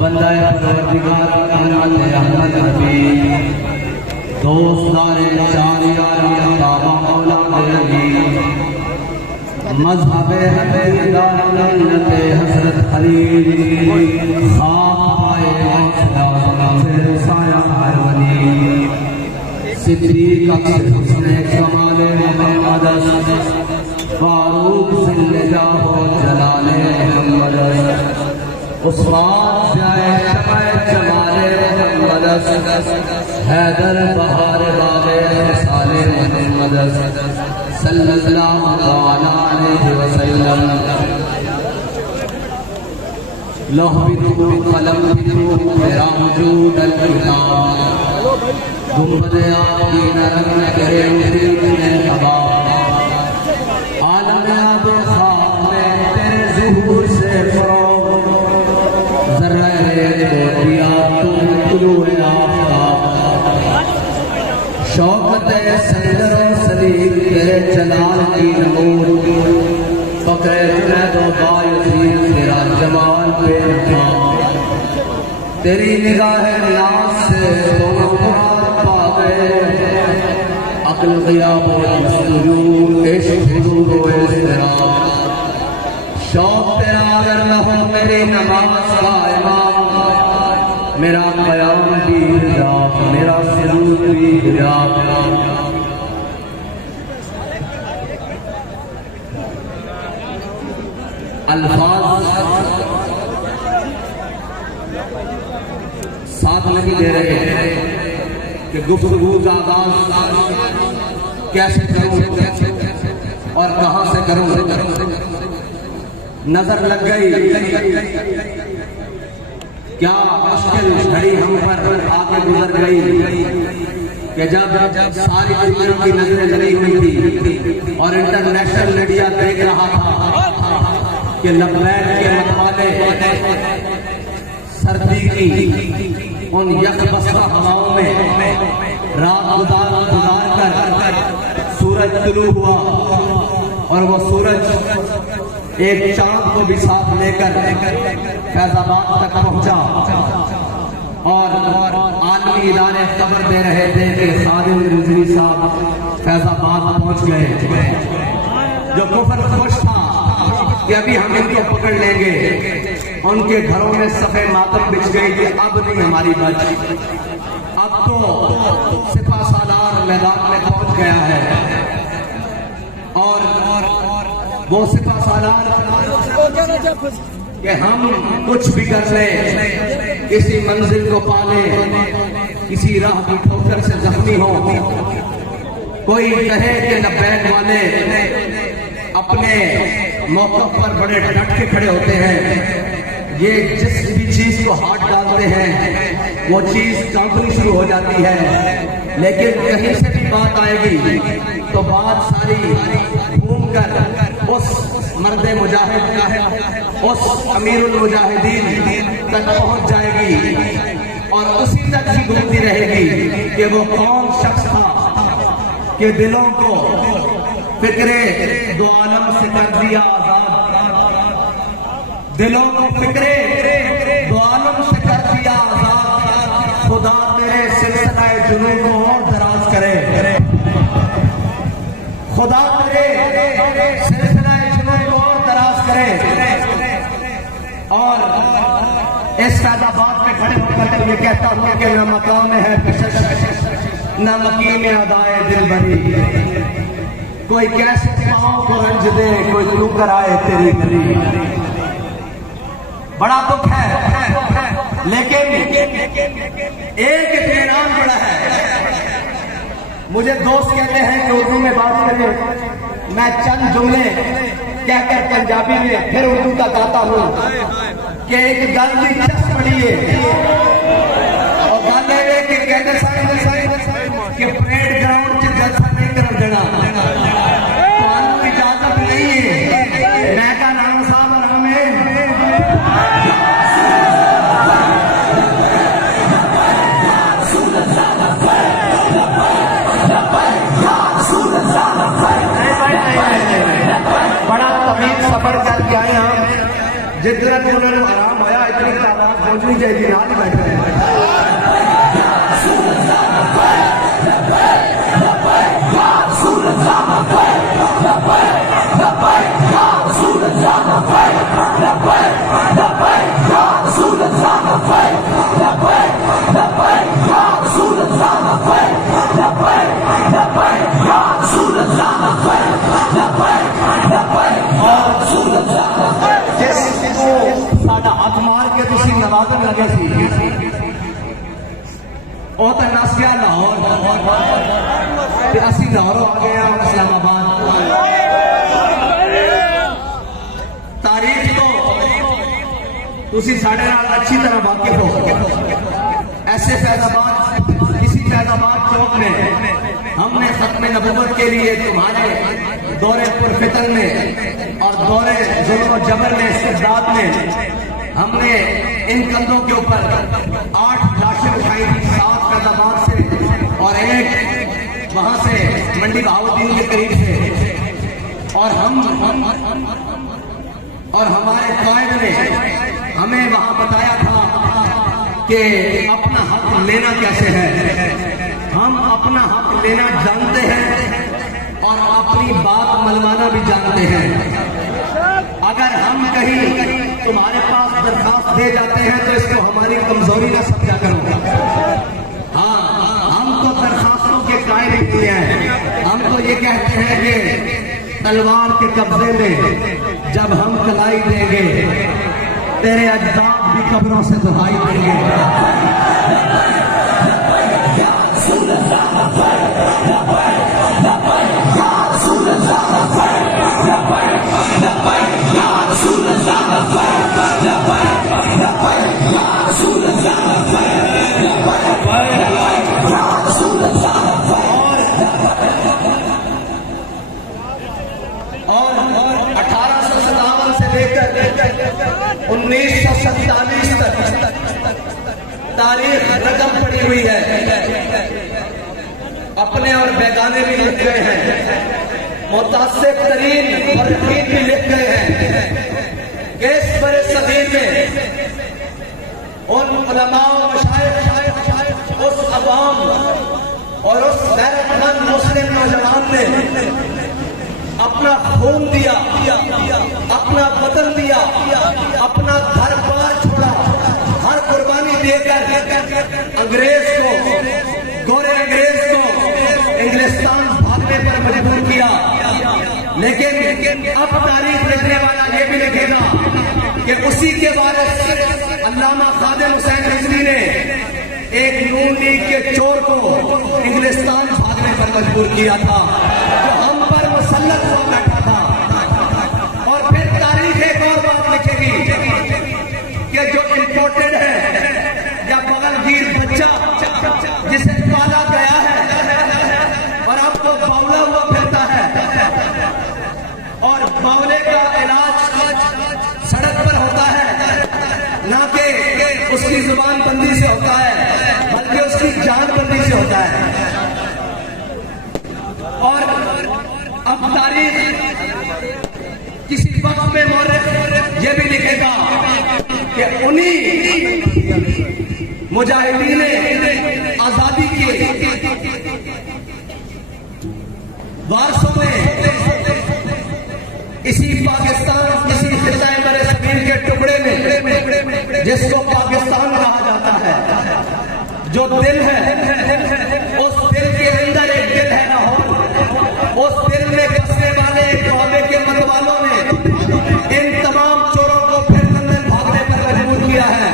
बंदाए परवरदिगार अहमद नबी दोस्तारे चारियारी अताबा औलाद अली मज़हबे हमेदार मिल्लत हज़रत खलील साए से साया वली सिद्दीक़ हुस्न कमाल मुहम्मद फारूक सिल्लजा हो जलाले मुहम्मद उस्मान जाए शमाए जमाले मुहम्मद हैदर बहार बाबे साले मुहम्मद सल्लल्लाहु अलैहि वसल्लम लौह बिदू कलम बिदू मेरा वजूद अल-किताब गुंबद आपकी नरम करे उसी हवा आलम अब खाक में तेरे ज़ुहूर से शौकत सैदर सलीम तेरे जलाल की नमूर फक़्रे जुनैद बायज़ीद तेरा जमाल बेनक़ाब तेरी निगाह नियाज़ से दोनों मुराद पा गए अक़्ल ग़ियाब मस्तूर इश्क़ हुज़ूर व इज़्तिराब शौक़ तेरा अगर न हो मेरी नमाज का इमाम मेरा क़याम भी हिजाब मेरा सुजूद भी हिजाब अल्फाज साथ नहीं दे रहे कि गुफ्तगू का आगाज़ कैसे करूं और कहां से करूं नजर लग गई क्या मुश्किल घड़ी हम पर आके गुजर गई कि जब सारी दुनिया की नजरें लगी हुई थी और इंटरनेशनल मीडिया देख रहा था कि लब्बैक के मतवाले सर्दी की उन यकबस्ता हवाओं में रात गुजार कर सूरज तुलू हुआ और वो सूरज एक चांद को भी साथ लेकर फैजाबाद तक पहुंचा और आलमी इदारे खबर दे रहे थे कि खादिम रिजवी साहब फैजाबाद पहुंच गए। जो कुफर खुश था कि अभी हम इनको पकड़ लेंगे, उनके घरों में सफे मातम बिछ गई कि अब नहीं हमारी बच, अब तो सिपा सालार मैदान में पहुंच गया है और वो सिपा सालार कि हम कुछ भी कर ले, किसी मंजिल को पाले, किसी राह की ठोकर से जख्मी हो, कोई कहे कि लब्बैक वाले अपने मौक़िफ़ पर बड़े डट के खड़े होते हैं। ये जिस भी चीज को हाथ डालते हैं वो चीज कांपनी शुरू हो जाती है, लेकिन कहीं से भी बात आएगी तो बात सारी घूमकर उस मर्दे मुजाहिद उस अमीरुल मुजाहिदीन तक पहुंच जाएगी और उसी तक ही घूमती रहेगी कि वो कौन शख्स था कि दिलों को फिक्रे दो आलम से कर दिया आजाद, दिलों को फिक्रे दो आलम से कर दिया आजाद। खुदा तेरे सिलसिला जुनून को और दराज करे, खुदा तेरे सिलसिला जुनून को और दराज करे। और इस फैजाबाद पे खड़े होकर ये कहता हूं कि न मकाम है कशिश, न मकीम अदाए दिल भरी। कोई कैसे पाँव को रंज दे, कोई तू कराए तेरी गली। बड़ा दुख है, लेकिन एक इत्मीनान बड़ा है। मुझे दोस्त कहते हैं कि उर्दू में बात करें, मैं चंद जुमले कहकर पंजाबी में फिर उर्दू का गाता हूं कि एक गल की चस पड़ी है और गल है कि कहते सारे कि परेड ग्राउंड च जलसा नहीं कर देना, तो इजाजत नहीं है। मैं का नाम साहब और हमें बड़ा तमीज सफर करके आए हम, जितना उन्होंने आराम आया इतनी तादाद पहुंचनी चाहिए, नाल ही बैठे हैं। हाथ मार के तुसी नवाजन लगे सी, वो तो नस गया लाहौर, असी लाहौरों आ गए इस्लामाबाद। तारीख तो तुसी साढ़े नाल अच्छी तरह वाकिफ हो। ऐसे फैजाबाद, इसी फैजाबाद चौक में हमने खत्म नबूवत के लिए तुम्हारे दौरे पुरफितन में और दौरे जुल्म जबर में, इस्तिबदाद में हमने इन कंधों के ऊपर 8 लाशें उठाई थी, 7 फैजाबाद से और एक वहां से मंडी बहाउद्दीन के करीब से। और हमारे कायद ने हमें वहां बताया था कि अपना हक लेना कैसे है। हम अपना हक लेना जानते हैं और अपनी बात मनवाना भी जानते हैं। अगर हम कहीं तुम्हारे पास दरखास्त दे जाते हैं तो इसको हमारी कमजोरी ना समझा करो। हाँ, हम तो दरखास्तों के कायल नहीं हैं। हम तो ये कहते हैं कि तलवार के कब्जे में जब हम कलाई देंगे, तेरे अजदाद भी कब्रों से दुहाई देंगे। और 1857 से लेकर 1947 तक तारीख रकम पड़ी हुई है। अपने और बेगाने भी लिख गए हैं, मुतासिब तरीन और भी लिख गए हैं कि इस बड़े सदीर में उन उलमा मशाइख, उस अवाम और उस गैरतमंद मुस्लिम नौजवान ने अपना खून दिया, अपना बदन दिया, अपना घर बार छोड़ा, हर कुर्बानी देकर अंग्रेज को, गोरे अंग्रेज को इंग्लिस्तान भागने पर मजबूर किया। लेकिन अब तारीख लिखने वाला ये भी लिखेगा कि उसी के वारिस अल्लामा खादिम हुसैन रिजवी ने एक नून लीग के चोर को इंग्लिस्तान भागने पर मजबूर किया था, जो हम पर मुसल्लत हुआ बैठा था। और फिर तारीख एक और बात लिखेगी कि जो इम्पोर्टेड है या बगलगीर बच्चा जिसे पाला गया है और अब तो बावला हुआ फिरता है, और बावले का इलाज सड़क पर होता है, ना कि उसकी जुबान बंदी से होता है, बल्कि उसकी जान बंदी से होता है। और अब तारीख मुजाहिदीन आजादी के वारसों ने इसी पाकिस्तान, इसी खिताए बरे ज़मीन के टुकड़े में, जिसको पाकिस्तान कहा जाता है, जो दिल है, उस दिल के अंदर एक दिल है लाहौर। उस दिल में बसने वाले कौमे के मतवालों ने इन तमाम चोरों को फिर लंदन भागने पर मजबूर किया है।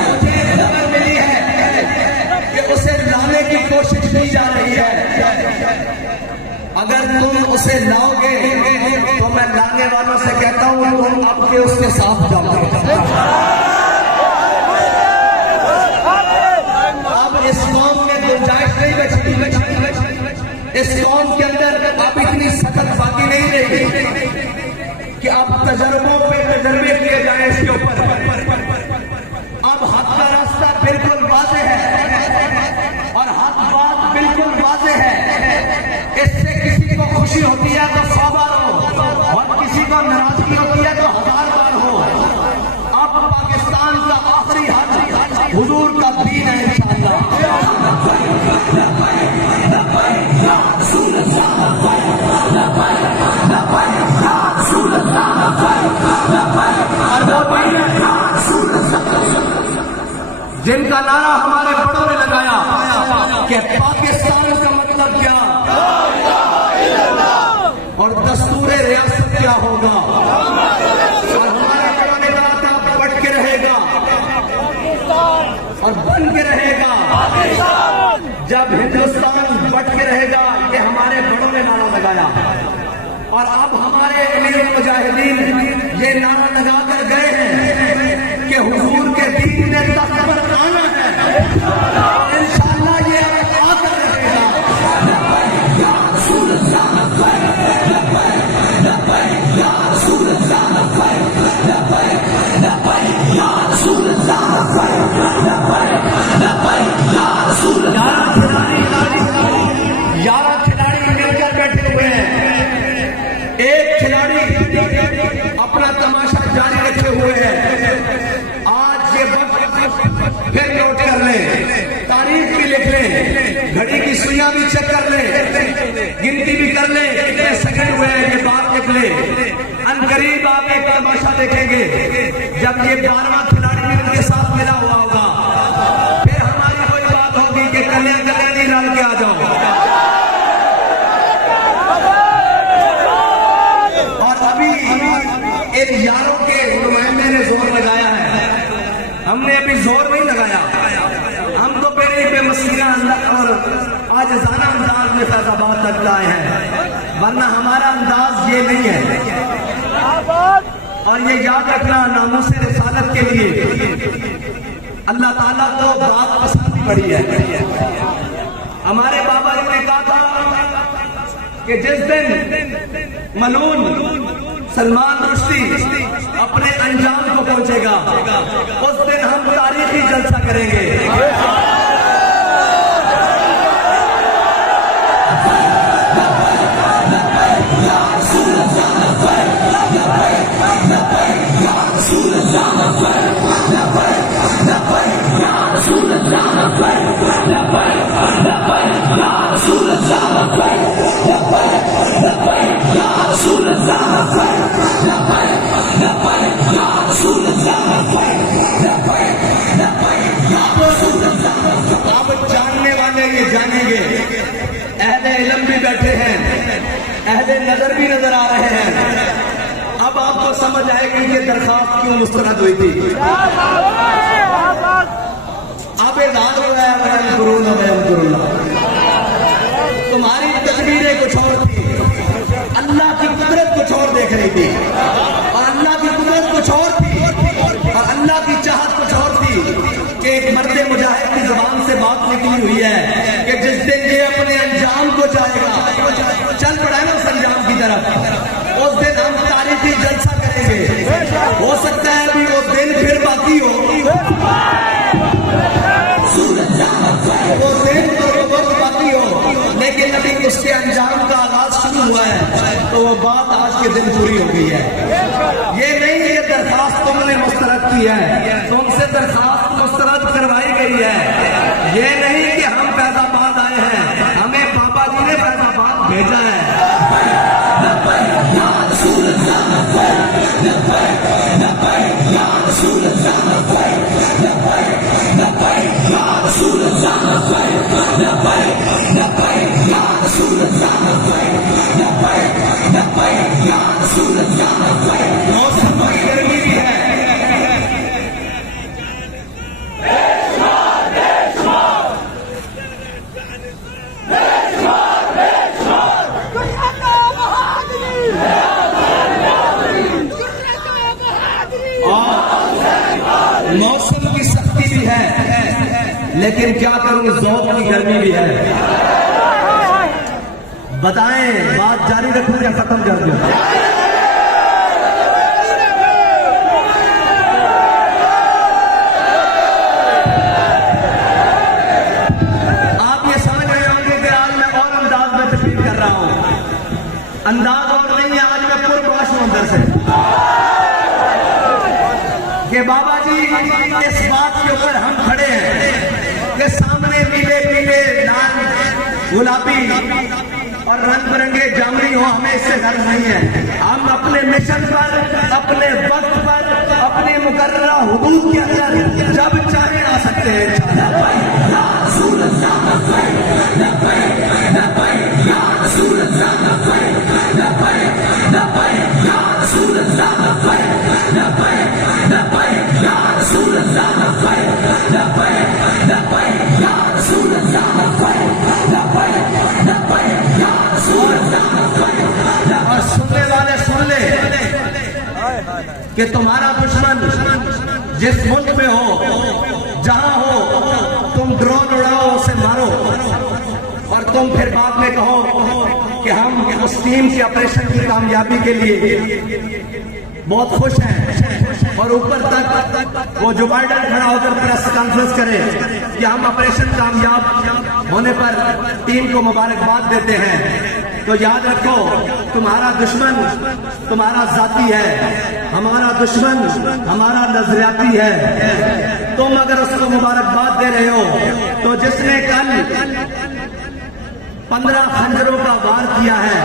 मुझे खबर मिली है कि उसे लाने की कोशिश की जा रही है। अगर तुम उसे लाओगे तो मैं लाने वालों से कहता हूं तुम अब के उसके साथ जाओगे। अब इस कौम में गुंजाइश नहीं बची। इस कौम के अंदर अब इतनी सख्त बाकी नहीं रही कि अब तजर्बों पे तजर्बे किए जाए इसके ऊपर। अब हक का रास्ता बिल्कुल वाज़ेह है और हक बात बिल्कुल वाज़ेह है। इससे किसी को खुशी होती है तो 100 बार हो और किसी को नाराजगी होती है तो 1000 बार हो। अब पाकिस्तान का आखिरी हक हुजूर का दीन है इंशाअल्लाह। जिनका नारा हमारे बड़ों ने लगाया कि पाकिस्तान का मतलब क्या और दस्तूर रियासत क्या होगा, और हमारे बड़ों ने कहा था बढ़ के रहेगा और बन के रहेगा। जब हिंदुस्तान बढ़ के रहेगा, ये हमारे बड़ों ने नारा लगाया। और अब हमारे अमीर मुजाहिदीन ये नारा लगा कर गए हैं कि हुजूर के दीन ने तख्त पर आना है। इंशाअल्लाह ये आकर रहेगा। यारा खिलाड़ी मिलकर बैठे हुए हैं। एक खिलाड़ी अपना तमाशा जारी रखे हुए हैं। आज ये वक्त फिर नोट कर लें, तारीख भी लिख लें, घड़ी की सुइयां भी चेक कर लें, गिनती भी कर लें कितने सेकंड हुए हैं, ये बात लिख लें। अनकरीब आप एक तमाशा देखेंगे जब ये 12वां खिलाड़ी भी उनके साथ मिला हुआ होगा। फिर हमारी कोई बात होगी कि कल्याण नहीं रल के आ जाओ। इन यारों के नुमाइंदे ने जोर लगाया है, हमने अभी जोर नहीं लगाया। हम तो पहले बेमसीना और आजिज़ाना अंदाज में फैज़ाबाद तक लाए हैं, वरना हमारा अंदाज ये नहीं है। और ये याद रखना, नामूस रिसालत के लिए अल्लाह ताला को बात पसंद पड़ी है। हमारे बाबा जी ने कहा था कि जिस दिन मलून सलमान रुश्दी अपने अंजाम को पहुंचेगा, उस दिन हम तारीखी जलसा करेंगे। अब जानने वाले ये जानेंगे, अहले इल्म भी बैठे हैं, अहले नजर भी नजर आ रहे हैं। अब आपको समझ आएगी कि दरखास्त क्यों मुस्तरद हुई थी। अब इज़हार हो गया तुम्हारी तस्वीरें कुछ और थी, अल्लाह की कुदरत कुछ और देख रही थी, और अल्लाह की कुदरत कुछ और थी, और अल्लाह की चाहत कुछ और थी कि एक मर्द मुजाहिद की जुबान से बात निकली हुई है कि जिस दिन ये अपने अंजाम को जाएगा, चल पड़ा है ना उस अंजाम की तरफ, उस दिन हम तारीखी जलसा करेंगे। हो सकता है अभी वो दिन फिर बाकी हो, वो दिन तो वो वक्त बाकी हो, लेकिन अभी उसके अंजाम का आगाज शुरू हुआ है, तो वो बात आज के दिन पूरी हो गई है। ये नहीं ये दरखास्त तुमने मुस्तरद की है, तुमसे दरखास्त मुस्तरद करवाई गई है। ये नहीं कि हम फैजाबाद आए हैं, हमें बाबा जी ने फैजाबाद भेजा है। मौसम की गर्मी भी है। मौसम की सख्ती भी है, लेकिन क्या करूं, ज़ौक़ की गर्मी भी है। बताएं, बात जारी रखूं या खत्म कर दूं? आप ये समझ रहे होंगे कि आज मैं और अंदाज में तकरीर कर रहा हूं। अंदाज और नहीं है, आज मैं पुरबाश हूं अंदर से कि बाबा जी इस बात के ऊपर हम खड़े हैं कि सामने पीले पीले लाल गुलाबी और रंग बिरंगे जामनी हो, हमें इससे गर्व नहीं है। हम अपने मिशन पर, अपने वक्त पर, अपने मुकर्ररा हुदूद के अंदर जब चाहे आ सकते हैं। और सुनने वाले सुन ले कि तुम्हारा दुश्मन जिस मुल्क में हो, जहां हो, तुम ड्रोन उड़ाओ, उसे मारो, और तुम फिर बाद में कहो कि हम उस टीम के ऑपरेशन की कामयाबी के लिए बहुत खुश हैं, और ऊपर तक वो जो बाइडन खड़ा होकर प्रेस कॉन्फ्रेंस करे कि हम ऑपरेशन कामयाब होने पर टीम को मुबारकबाद देते हैं। तो याद रखो, तुम्हारा दुश्मन तुम्हारा जाती है, हमारा दुश्मन हमारा नजरियाती है। तुम अगर उसको मुबारकबाद दे रहे हो, तो जिसने कल 15 खंजरों का वार किया है,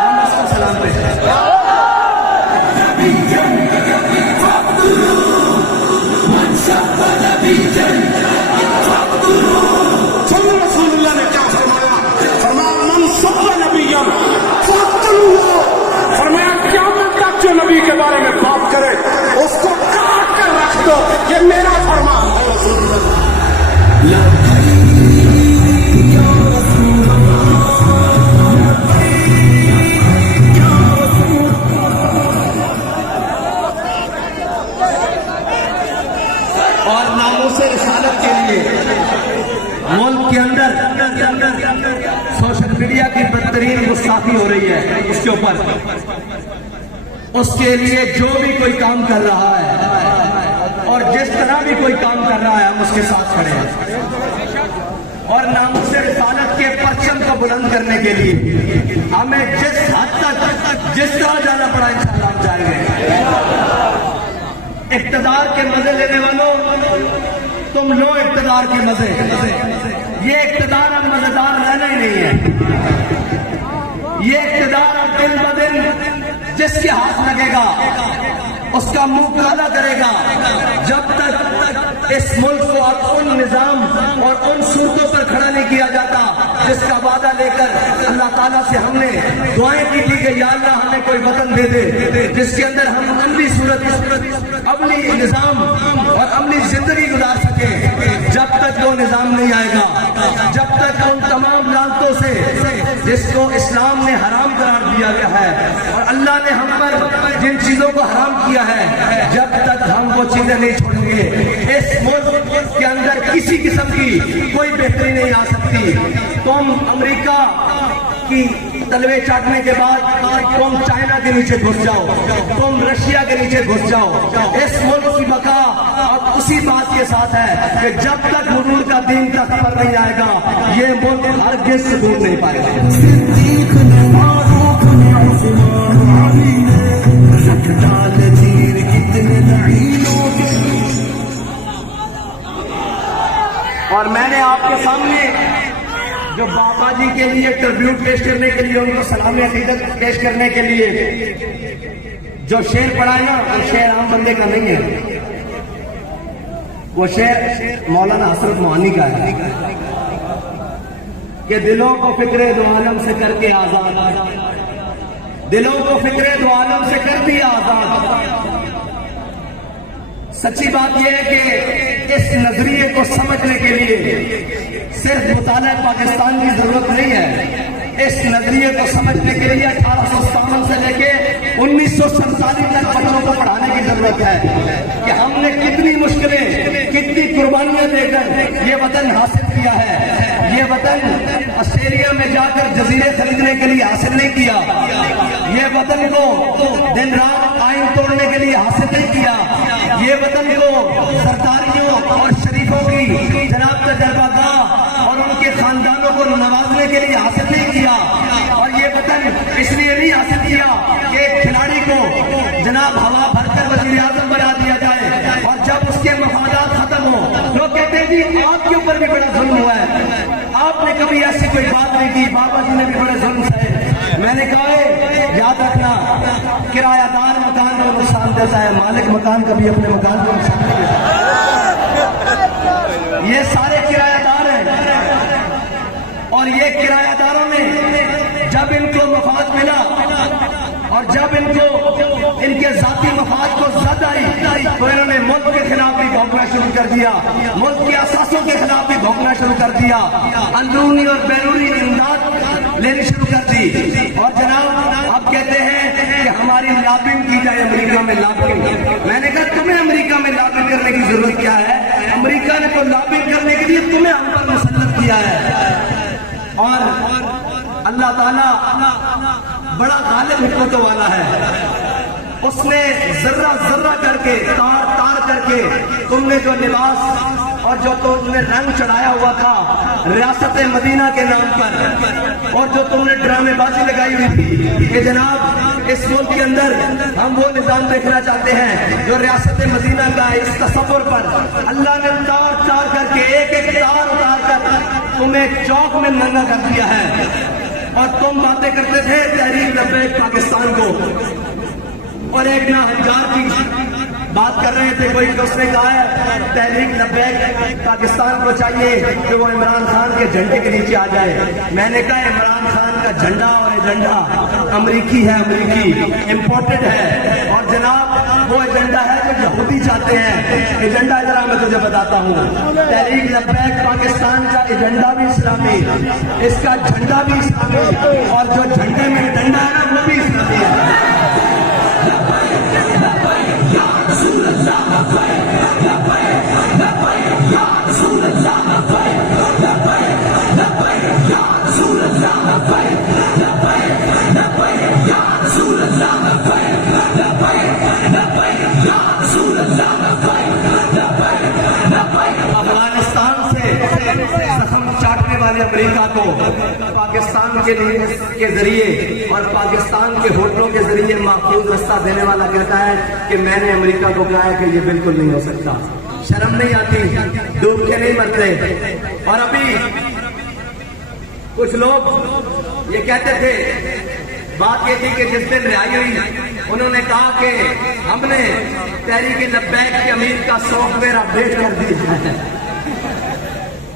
हम उसको सलाम पेश करें। ने क्या फरमाया? फरमाया क़यामत तक जो नबी के बारे में बात करे उसको काट कर रख दो, ये मेरा फरमान है। और नामूसे रिसालत के लिए मुल्क के अंदर सोशल मीडिया की बदतरीन गुस्ताखी हो रही है, उसके ऊपर उसके लिए जो भी कोई काम कर रहा है और जिस तरह भी कोई काम कर रहा है, हम उसके साथ खड़े हैं। और नामूसे रिसालत के परचम को बुलंद करने के लिए हमें जिस हद तक जिस तरह जाना पड़ा, इंशाअल्लाह हम जाएंगे। इक़्तिदार के मजे लेने वालों, तुम लो इक़्तिदार के मजे। ये इक़्तिदार अब मजेदार रहना ही नहीं है। ये इक़्तिदार अब दिन ब दिन जिसके हाथ लगेगा उसका मुंह काला करेगा। जब तक इस मुल्क को अब उन निजाम और उन सूरतों पर खड़ा नहीं किया जाता जिसका वादा लेकर अल्लाह ताला से हमने दुआएं की थी कि या अल्लाह हमें कोई वतन दे दे जिसके अंदर हम अमली सूरत, अमली निजाम और अमली जिंदगी गुजार सके। जब तक वो निजाम नहीं आएगा, जब तक उन तमाम लानतों से जिसको इस्लाम ने हराम करार दिया गया है और अल्लाह ने हम पर जिन चीजों को हराम किया है, जब तक हम वो चीजें नहीं छोड़ेंगे, इस मुल्क के अंदर किसी किस्म की कोई बेहतरी नहीं आ सकती। तुम अमेरिका की तलवे चाटने के बाद तुम चाइना के नीचे घुस जाओ, तुम रशिया के नीचे घुस जाओ, इस मुल्क की बका उसी बात के साथ है कि जब तक हुजूर का दीन तख्त पर नहीं आएगा ये मुल्क हरगिज़ सुकून नहीं पाएगा। और मैंने आपके सामने जो बाबा जी के लिए ट्रिब्यूट पेश करने के लिए, उनको सलाम अकीदत पेश करने के लिए जो शेर पढ़ा है ना, वो शेर आम बंदे का नहीं है। वो शेर मौलाना हसरत मोहानी का है कि दिलों को फिक्रे दो आलम से करके आजाद, दिलों को फिक्रे दो आलम से कर दिया आजाद। सच्ची बात यह है कि इस नजरिए को समझने के लिए सिर्फ मुताला पाकिस्तान की जरूरत नहीं है। इस नजरिए को समझने के लिए 1857 से लेके 1947 तक बच्चों को पढ़ाने की जरूरत है कि हमने कितनी मुश्किलें, कितनी कुर्बानियां देकर ये वतन हासिल किया है। ये वतन ऑस्ट्रेलिया में जाकर जजीरे खरीदने के लिए हासिल नहीं किया। ये वतन को दिन रात आइन तोड़ने के लिए हासिल नहीं किया। ये वतन को सरदारियों और शरीफों की जनाब तजर्बागाह और उनके खानदानों को नवाजने के लिए हासिल नहीं किया। और ये वतन इसलिए नहीं हासिल किया कि एक खिलाड़ी को जनाब हवा भरकर वजीर आजम बना दिया जाए और जब उसके मफादात खत्म हो लोग कहते हैं जी आपके ऊपर भी बड़ा जुल्म हुआ है, आपने कभी ऐसी कोई बात नहीं की, बाबा जी ने भी बड़े जुल्म सहे। मैंने कहा है याद रखना, किरायादार मकान को नुकसान देता है, मालिक मकान कभी अपने मकान को नुकसान नहीं देता। ये सारे किरायादार हैं और ये किरायादारों ने जब इनको मफाद मिला और जब इनको इनके जाती मफाद को ज्यादा आई तो इन्होंने मुल्क के खिलाफ भी भौंकना शुरू कर दिया, मुल्क के असासों के खिलाफ भी भौंकना शुरू कर दिया, अंदरूनी और बैरूनी इमदाद लेनी शुरू कर दी। और जनाब आप कहते हैं कि हमारी लॉबिंग की जाए अमेरिका में लॉबिंग। मैंने कहा तुम्हें अमेरिका में लॉबिंग करने की जरूरत क्या है? अमेरिका ने तो लॉबिंग करने के लिए तुम्हें हम पर मुसल्लत किया है। और अल्लाह ताला बड़ा गालिब हिकमतों वाला है, उसने जर्रा जर्रा करके तार तार करके तुमने जो लिबास और जो तुमने रंग चढ़ाया हुआ था रियासत मदीना के नाम पर और जो तुमने ड्रामेबाजी लगाई हुई थी कि जनाब इस मुल्क के अंदर हम वो निजाम देखना चाहते हैं जो रियासत मदीना का है, इस तसव्वुर पर अल्लाह ने तार तार करके एक एक तार उतार कर तुम्हें चौक में नंगा कर दिया है। और तुम बातें करते थे तहरीक लब्बैक पाकिस्तान को, और एक ना हजार की बात कर रहे थे। कोई उसने कहा है तहरीक लब्बैक पाकिस्तान को चाहिए कि वो इमरान खान के झंडे के नीचे आ जाए। मैंने कहा इमरान खान का झंडा और एजेंडा अमरीकी है, अमरीकी इम्पोर्टेड है। और जनाब वो एजेंडा है जो यहूदी चाहते हैं। एजेंडा जरा मैं तुझे बताता हूँ, तहरीक लब्बैक पाकिस्तान का एजेंडा भी इस्लामी, इसका झंडा भी इस्लामी, और जो झंडे में डंडा है ना वो भी इस्लामी है। अफगानिस्तान से जख्म चाटने वाले अमेरिका को पाकिस्तान के जरिए और पाकिस्तान के होटलों के जरिए महफूज रास्ता देने वाला कहता है कि मैंने अमेरिका को कहा है कि ये बिल्कुल नहीं हो सकता। शर्म नहीं आती? डूब के नहीं मरते। और अभी कुछ लोग ये कहते थे, बात ये थी कि जिस दिन रिहाई हुई उन्होंने कहा कि हमने तहरीक लब्बैक के अमीर का सॉफ्टवेयर अपडेट कर दिया है।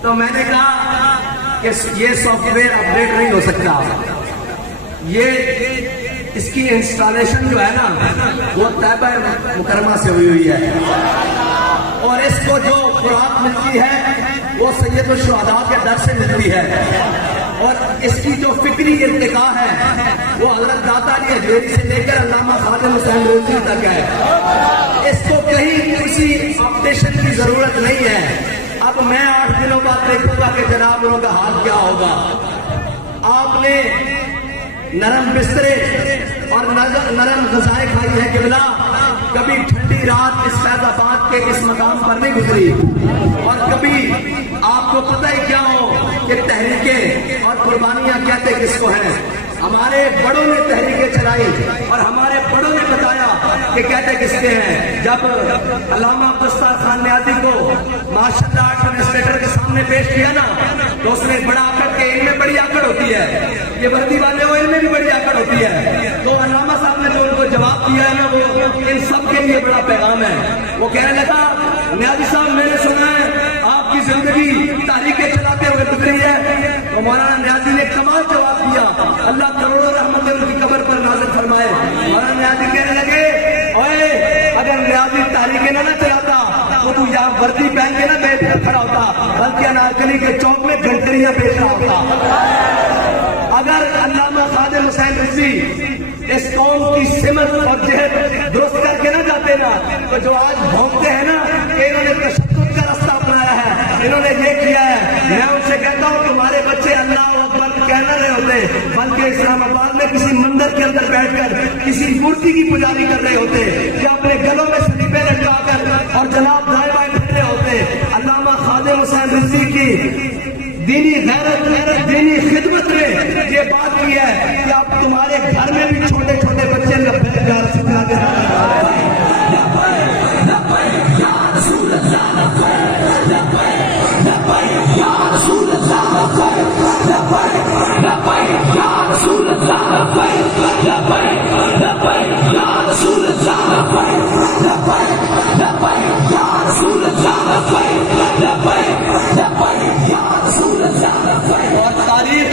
तो मैंने कहा कि ये सॉफ्टवेयर अपडेट नहीं हो सकता, ये इसकी इंस्टॉलेशन जो है ना वो तैबा मुकरमा से हुई है और इसको जो खुराक मिलती है वो सैयद शुहदा के दर से मिलती है और इसकी जो फिक्री इर्तिका है वो हजरत दाता अली अजमेरी से लेकर अल्लामा खादिम हुसैन रिजवी तक है। इसको कहीं किसी अपडेशन की जरूरत नहीं है। अब मैं 8 दिनों बाद देखूंगा कि जनाब लोगों का हाल क्या होगा। आपने नरम बिस्तरे और नरम गजाएं खाई है किबला, कभी ठंडी रात इस फैजाबाद के इस मकाम पर नहीं गुजरी और कभी आपको पता ही क्या हो कि तहरीकें और कुर्बानियां कहते किसको हैं। हमारे बड़ों ने तहरीकें चलाई और हमारे बड़ों ने बताया कि कहते किसके हैं। जब अल्लामा दस्तार खान न्याजी को माशाअल्लाह एडमिनिस्ट्रेटर के सामने पेश किया ना, तो उसने बड़ा आकड़ के इनमें बड़ी आकड़ होती है, ये वर्दी वाले हो इनमें भी बड़ी आकड़ होती है। तो अल्लामा साहब ने जो उनको जवाब दिया है ना, वो इन सब के लिए बड़ा पैगाम है। वो कहने लगा, न्याजी साहब मैंने सुना है आपकी जिंदगी तारीखें चलाते हुए गुजरी है। तो मौलाना न्याजी ने कमाल जवाब दिया, अल्लाह करोड़ों रहमतें उनकी कब्र पर नाज़िल फरमाए। मौलाना न्याजी कहने लगे, ओए अगर न्याजी तारीखें ना चलाता तो तू यहाँ वर्दी पहन के ना बैठ कर खड़ा होता, बल्कि अनारकली के चौक में घंटरियां बेच रहा होता। अगर अल्लामा खादिम हुसैन रिजवी इस कौम की सिमत और जहद दुरुस्त करके ना जाते ना, तो जो आज भोंकते हैं ना कि इन्होंने तशद्दुद का रास्ता अपनाया है, इन्होंने ये किया है, मैं उनसे कहता हूँ तुम्हारे बच्चे अल्लाह अकबर कह न रहे होते, बल्कि इस्लामाबाद में किसी मंदिर के अंदर बैठकर किसी मूर्ति की पुजारी कर रहे होते, या अपने गलों में सलीबे लटकाकर और जनाब दाएं बाएं फिर रहे होते। अल्लामा खादिम हुसैन रिजवी की दीनी गैरत दीनी खिदमत में ये बात की है कि अब तुम्हारे घर में भी छोटे छोटे बच्चे सिखा दे और तारीख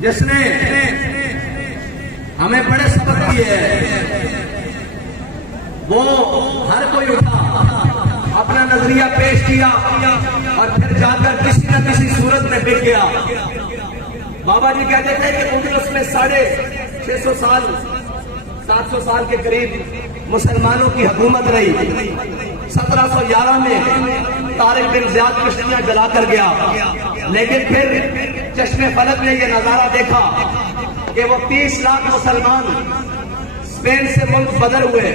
जिसने हमें बड़े सबक दिए हैं, वो हर कोई उठा अपना नजरिया पेश किया और फिर जाकर किसी न किसी सूरत में बिक गया। बाबा जी कहते थे कि उनके में 650 साल 700 साल के करीब मुसलमानों की हुकूमत रही। 1711 में तारिक बिन ज़ियाद कश्तियां जलाकर गया, लेकिन फिर चश्मे फलक ने यह नजारा देखा कि वो 30 लाख मुसलमान स्पेन से मुल्क बदर हुए।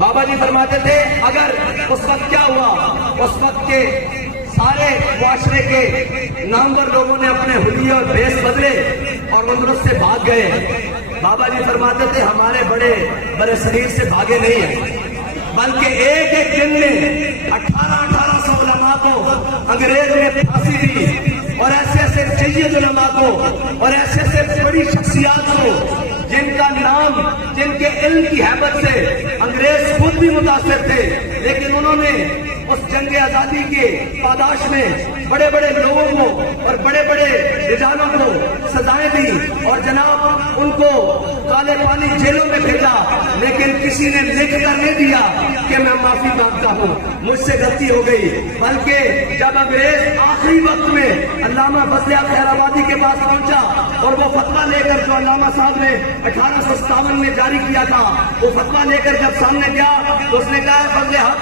बाबा जी फरमाते थे अगर उस वक्त क्या हुआ, उस वक्त के सारे मुआशरे के नामवर लोगों ने अपने हुलिये और भेष बदले और अंदरुस से भाग गए। बाबा जी फरमाते थे हमारे बड़े शरीर से भागे नहीं है, बल्कि एक एक दिन में 1800 उलमा को अंग्रेज ने फांसी दी और ऐसे ऐसे सैयद उलमा को और ऐसे ऐसे बड़ी शख्सियात को जिनका नाम जिनके इल्म की हैबत से अंग्रेज खुद भी मुतासिर थे, लेकिन उन्होंने उस जंग आजादी के पादाश में बड़े बड़े लोगों को और बड़े बड़े रिजालों को सजाएं दी और जनाब उनको काले पानी जेलों में भेजा, लेकिन किसी ने लिख कर नहीं दिया कि मैं माफी मांगता हूँ, मुझसे गलती हो गई। बल्कि जब अंग्रेज आखिरी वक्त में अल्लामा फजल हक खैराबादी के पास पहुंचा और वो फतवा लेकर जो अल्लामा साहब ने 1857 में जारी किया था, वो फतवा लेकर जब सामने गया तो उसने कहा फजल हक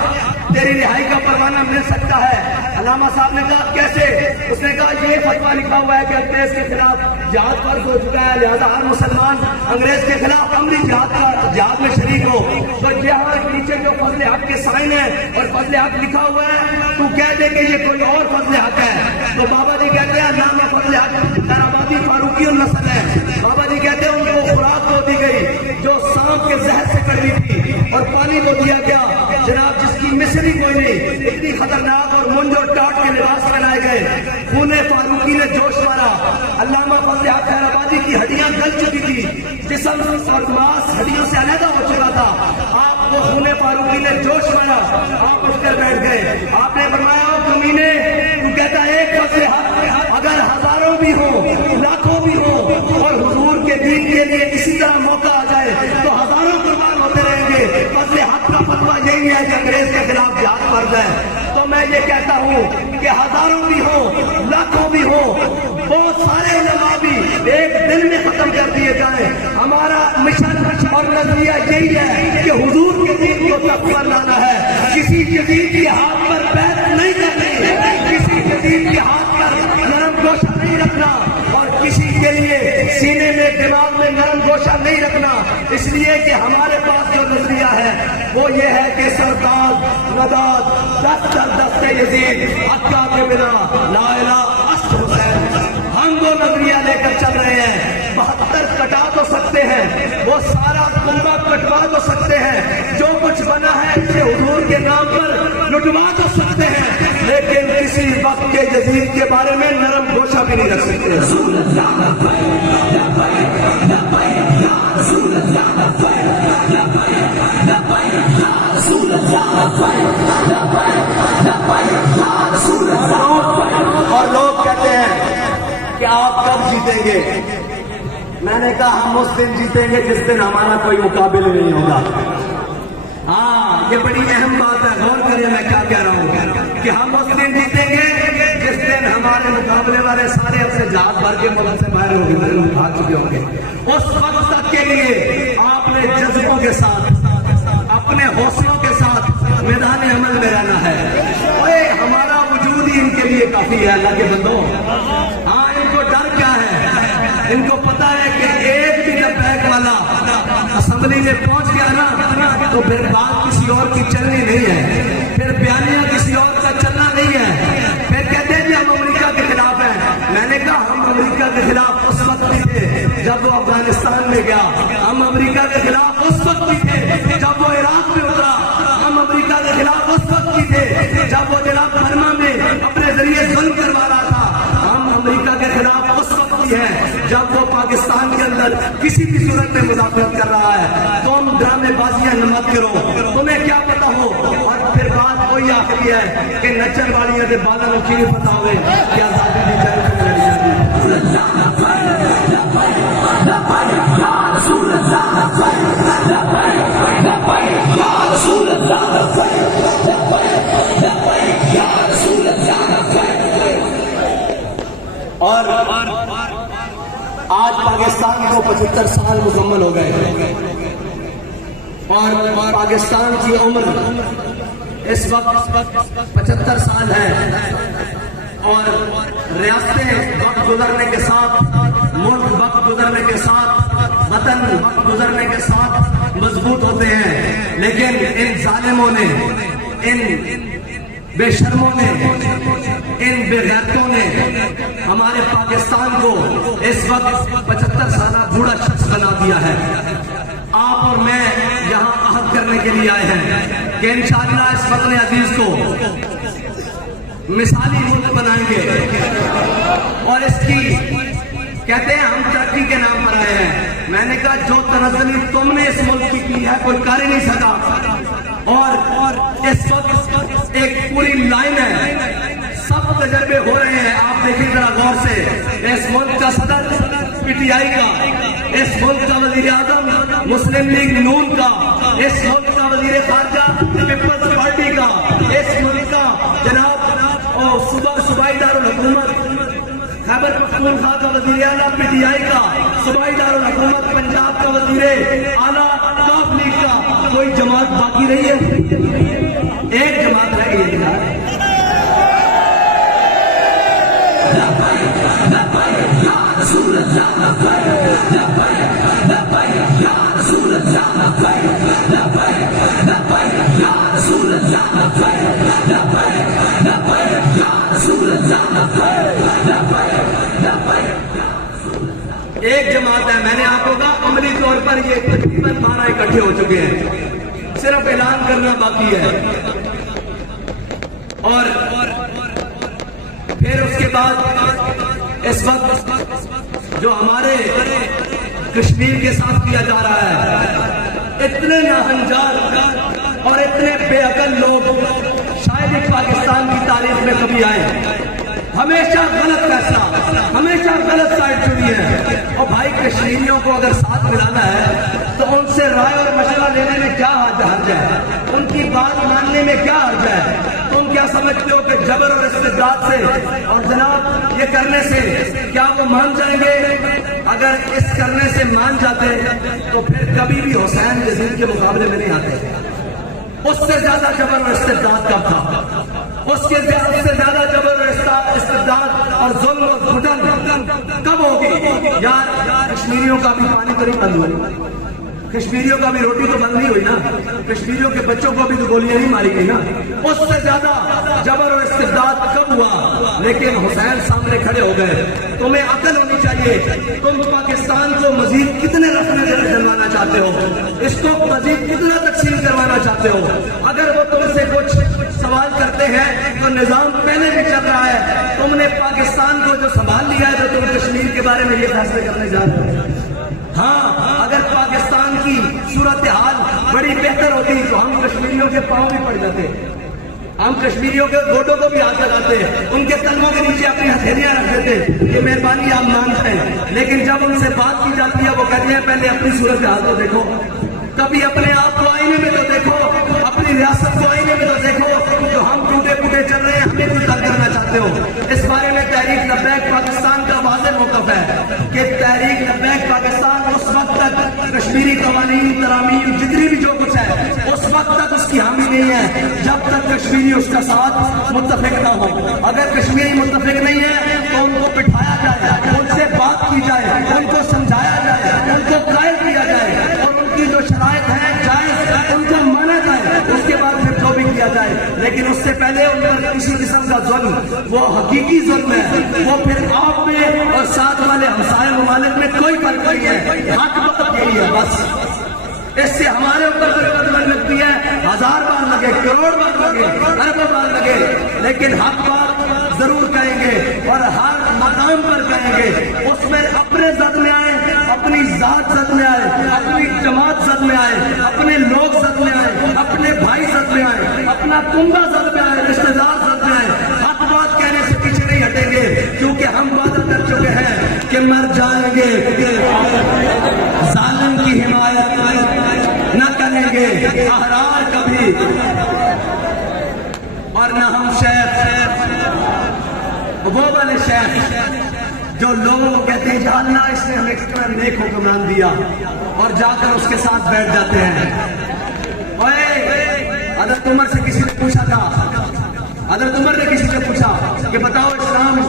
तेरी रिहाई का परवाना मिल सकता है। अल्लामा साहब ने कहा कैसे? उसने कहा ये फतवा लिखा हुआ है कि अंग्रेज के खिलाफ जिहाद फर्ज हो चुका है, लिहाजा हर मुसलमान अंग्रेज के खिलाफ अमली जिहाद में शरीक हो। तो यहाँ नीचे जो फजल हक के साइन है और फजल हक लिखा हुआ है, तू कह दे कि ये कोई और फजल हक है। तो बाबा जी कहते हैं अल्लामा फजल हक खैराबादी फारूकी नस्ल है। बाबा जी कहते हैं उनको खुराक को दी गई जो सांप के जहर से कड़वी थी और पानी को दिया गया जनाब जिसकी मिसरी कोई नहीं, इतनी खतरनाक और मुंज और टाट के लिबास पहनाए गए। खूने फारूकी ने जोश मारा, अल्लामा फजल हक खैराबादी की हड्डियां गल चुकी थी, जिस्म और मांस हड्डियों से अलग हो चुका था। आपको खूने फारूकी ने जोश मारा, आप उठकर बैठ गए। आपने फरमाया ओ कमीने, तू कहता एक फजल हक अगर हजारों भी हो लाखों भी हो और हुजूर के दीन के लिए इसी तरह मौका आ जाए तो हजारों कुर्बान होते रहेंगे। फजल हक का फतवा यही है कि अंग्रेज के खिलाफ जिहाद फर्ज है। तो मैं ये कहता हूँ कि हजारों भी हो लाखों भी हो, बहुत सारे उलमा भी एक दिन में खत्म कर दिए जाए। हमारा मिशन और नजरिया यही है कि हुजूर के दीन को तख्त पर लाना है, किसी जदीद के हाथ पर बैत नहीं करनी, किसी जदीद के हाथ पर नरम गोशा नहीं रखना और किसी के लिए सीने में दिमाग में नरम गोशा नहीं रखना, इसलिए कि हमारे पास दस्त दर दस्ते यजीद अक्का के बिना ला इलाहा अस्त हुसैन। हम वो नजरिया लेकर चल रहे हैं। 72 कटा तो सकते हैं, वो सारा कुंबा कटवा तो सकते हैं, जो कुछ बना है इसे हुजूर के नाम पर लुटवा तो सकते हैं, लेकिन किसी वक्त के यजीद के बारे में नरम गोशा भी नहीं रख सकते। और लोग कहते हैं कि आप कब जीतेंगे? मैंने कहा हम उस दिन जीतेंगे जिस दिन हमारा कोई मुकाबले नहीं होगा। हाँ, ये बड़ी अहम बात है, गौर करिए मैं क्या कह रहा हूँ कि हम उस दिन जीतेंगे जिस दिन हमारे मुकाबले वाले सारे अपने जहाज भर के मुल्क से बाहर हो गए, भाग चुके होंगे। उस वक्त तक के लिए आपने जज्बों के साथ, अपने हौसलों के साथ मैदान अमल में रहना है। ओए हमारा वजूद ही इनके लिए काफी है अल्लाह के बंदों। हाँ, इनको डर क्या है? इनको पता है कि एक भी जब बैक वाला असेंबली में पहुंच गया ना तो फिर बात किसी और की चलनी नहीं है, फिर बयानिया किसी और का चलना नहीं है। फिर कहते हैं कि हम अमेरिका के खिलाफ हैं। मैंने कहा हम अमेरिका के खिलाफ उस वक्त भी थे जब वो अफगानिस्तान में गया, हम अमेरिका के खिलाफ उस वक्त भी थे जब वो इराक में उतरा, हम अमेरिका के खिलाफ उस वक्त भी थे जब वो जनाब बर्मा में अपने जरिए जुल्म करवा रहा था, हम अमेरिका के खिलाफ उस वक्त भी हैं जब वो पाकिस्तान के अंदर किसी भी सूरत में मुदाफियत कर रहा है। तुम ड्रामेबाजियां मत करो, तुम्हें क्या पता हो। और फिर बात वही आखिरी है कि नचर वालियां के बालों को नहीं पता हो कि आजादी दी जाए। और आज पाकिस्तान को 75 साल मुकम्मल हो गए और पाकिस्तान की उम्र इस वक्त 75 साल है और रियासतें वक्त गुजरने के साथ, मुल्क वक्त गुजरने के साथ, वतन वक्त गुजरने के साथ मजबूत होते हैं, लेकिन इन जालिमों ने, इन बेशर्मों ने, इन बेगैरतों ने हमारे पाकिस्तान को इस वक्त 75 साल बूढ़ा शख्स बना दिया है। आप और मैं यहाँ अहद करने के लिए आए हैं कि इंशाअल्लाह इस वतन अजीज को मिसाली मुल्क बनाएंगे और इसकी कहते हैं हम तरक्की के नाम पर आए हैं। मैंने कहा जो तनज़्ज़ुली तुमने इस मुल्क की है कोई कर ही नहीं सका। और इस वक्त एक पूरी लाइन है, सब तजर्बे हो रहे हैं। आप देखिए जरा गौर से, इस मुल्क का सदर पीटीआई का, इस मुल्क का वजीर आजम मुस्लिम लीग नून का, इस मुल्क का वजीर खारजा पीपल्स पार्टी का, इस मुल्क का जनाब सूबाई दारुल हुकूमत खैबर पख्तूनख्वा का वजीर आला पीटीआई का, सूबाई दारुल हुकूमत पंजाब का वजीर आला काफ लीग का। कोई जमात बाकी रही है? एक जमात रह गई है। एक जमात है। मैंने आपको कहा अमली तौर पर ये तकरीबन 12 इकट्ठे हो चुके हैं, सिर्फ ऐलान करना बाकी है। और फिर उसके बाद इस वक्त जो हमारे कश्मीर के साथ किया जा रहा है, इतने नाहंजार और इतने बेअकल लोग शायद ही पाकिस्तान की तारीख में कभी आए। हमेशा गलत फैसला, हमेशा गलत साइड चुनी है। और भाई कश्मीरियों को अगर साथ मिलाना है तो उनसे राय और मशवरा लेने में क्या हर्ज है? उनकी बात मानने में क्या हर्ज है? तुम क्या समझते हो कि जबर और इस्तिदाद से और जनाब ये करने से क्या वो मान जाएंगे? अगर इस करने से मान जाते तो फिर कभी भी हुसैन यजीद के मुकाबले में नहीं आते। उससे ज्यादा जबर और इस्तिदाद कब था? उससे ज्यादा जबर और इस्तिदाद और जुल्म और घुटन कब होगी? यार कश्मीरियों का भी पानी तो नहीं बंद हुआ। कश्मीरियों का भी रोटी तो बंद नहीं हुई ना, कश्मीरियों के बच्चों को भी तो गोलियां नहीं मारी गई ना। उससे ज्यादा जबर और इस्तिबदाद कब हुआ? लेकिन हुसैन सामने खड़े हो गए। तुम्हें अकल होनी चाहिए। तुम पाकिस्तान को मजीद कितने रखने दिलवाना चाहते हो, इसको मजीद कितना तकसीम करवाना चाहते हो? अगर वो तुमसे कुछ सवाल करते हैं तो निजाम पहले भी चल रहा है। तुमने पाकिस्तान को जो संभाल लिया है तो तुम कश्मीर के बारे में ये फैसले करने जा रहे हो। हाँ, अगर पाकिस्तान की सूरत हाल बड़ी बेहतर होती तो हम कश्मीरियों के पांव भी पड़ जाते, हम कश्मीरियों के गोडों को भी हाथ लगाते, उनके कदमों के नीचे अपनी हथेलियां रख देते, ये मेहरबानी आप मानते हैं। लेकिन जब उनसे बात की जाती है वो कहते हैं पहले अपनी सूरत हाल को देखो, कभी अपने आप को आईने में तो देखो, अपनी रियासत को आईने में तो देखो। जो हम टूटे फूटे चल रहे हैं हमें क्यों तंग करना चाहते हो? इस बारे में तहरीक लब्बैक पाकिस्तान का वाज़ेह मौक़िफ़ है कि तहरीक लब्बैक पाकिस्तान उस वक्त तक कश्मीरी कवानीन तरामीम जितनी भी जो कुछ है उस वक्त तक उसकी हामी नहीं है जब तक कश्मीरी उसका साथ मुत्तफिक ना हो। अगर कश्मीरी मुत्तफिक नहीं है तो उनको बिठाया जाए, उनसे बात की जाए, उनको समझाया जाए, उनको कायल किया जाए और उनकी जो शराइत है जायज उनको माना जाए, उसके बाद फिर जो भी किया जाए। लेकिन उससे पहले उन पर किसी किस्म का जुल्म, वो हकीकी जुल्म है, वो फिर आप में और साथ वाले हमसाये ममालिक में कोई फर्क नहीं है। हक वक्त यही है बस। इससे हमारे ऊपर कदम लगती है, 1000 बार लगे, करोड़ बार लगे, अरबों बार लगे, लेकिन हक बात जरूर कहेंगे और हर मकाम पर कहेंगे। उसमें अपने जद में आए, अपनी जात जद में आए, अपनी जमात जद में आए, अपने लोग जद में आए, अपने भाई जद में आए, अपना कुंबा जद में आए, रिश्तेदार जद में आए, हक बात कहने से पीछे नहीं हटेंगे, क्योंकि हम वादा कर चुके हैं कि मर जाएंगे, जालिम की हिमायत न करेंगे अहरार कभी, और न हम शेख वो वाले शेख जो लोगों को कहते हैं अल्लाह इसने हमें कितना नेक हुक्मरान दिया और जाकर उसके साथ बैठ जाते हैं। ओए, हज़रत उमर से किसी ने पूछा था, हज़रत उमर ने किसी से पूछा कि बताओ इस्लाम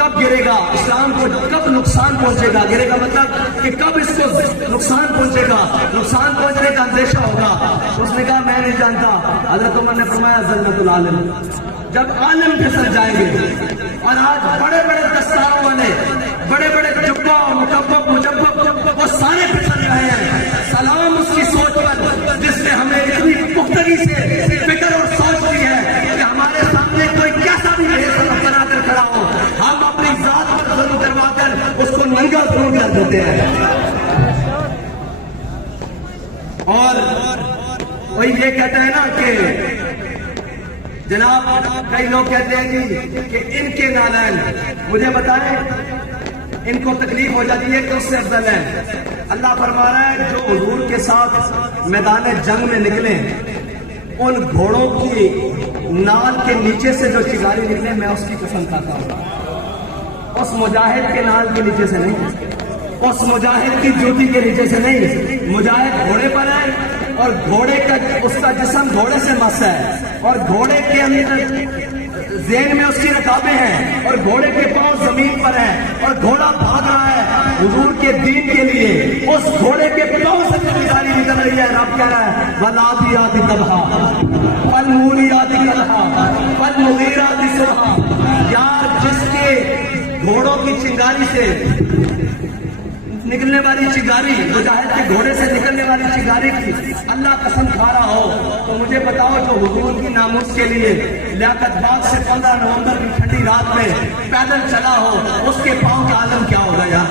कब गिरेगा, इस्लाम को कब नुकसान पहुंचेगा? गिरेगा मतलब कि कब इसको नुकसान पहुंचेगा, नुकसान पहुंचने का अंदेशा होगा। उसने कहा मैं नहीं जानता। हज़रत उमर ने फरमाया ज़ल्लतुल आलिम, जब आलिम फिसल जाएंगे। और आज बड़े बड़े दस्तारों वाले, बड़े बड़े जुब्बा मुजब्बब वो सारे फिसल रहे हैं। सलाम उसकी सोच पर जिसने हमें इतनी पुख्तगी से फिक्र और सोच दी है कि हमारे सामने कोई कैसा भी बनाकर खड़ा हो, हम अपनी जात पर जुल्म करवाकर उसको नंगा खून कर देते हैं। और वही ये कहते हैं ना कि जनाब, कई लोग कहते हैं कि इनके नालैन, मुझे बताएं इनको तकलीफ हो जाती है कि उससे अफजल है। अल्लाह फरमा रहा है जो हुजूर के साथ मैदान जंग में निकले, उन घोड़ों की नाल के नीचे से जो चिंगारी निकले, मैं उसकी कसम खाता हूं। उस मुजाहिद के नाल के नीचे से नहीं, उस मुजाहिद की जूती के नीचे से नहीं। मुजाहिद घोड़े पर है और घोड़े का उसका जिस्म घोड़े से मस है और घोड़े के अंदर ज़हन में उसकी रकाबें हैं और घोड़े के पांव जमीन पर हैं और घोड़ा भाग रहा है हुजूर के दीन के लिए। उस घोड़े के पांव से जिम्मेदारी निकल रही है। रब कह रहा है वलादियाति दबहा फलमूलियाति कलहा फलमुगीराति सुबहा। यार, जिसके घोड़ों की चिंगारी से निकलने वाली चिंगारी, मुजाहिद के घोड़े से निकलने वाली चिंगारी की अल्लाह कसम खा रहा हो, तो मुझे बताओ जो हुजूर की नामुस के लिए लियाकत बाग से 15 नवंबर की ठंडी रात में पैदल चला हो, उसके पांव का आलम क्या होगा यार?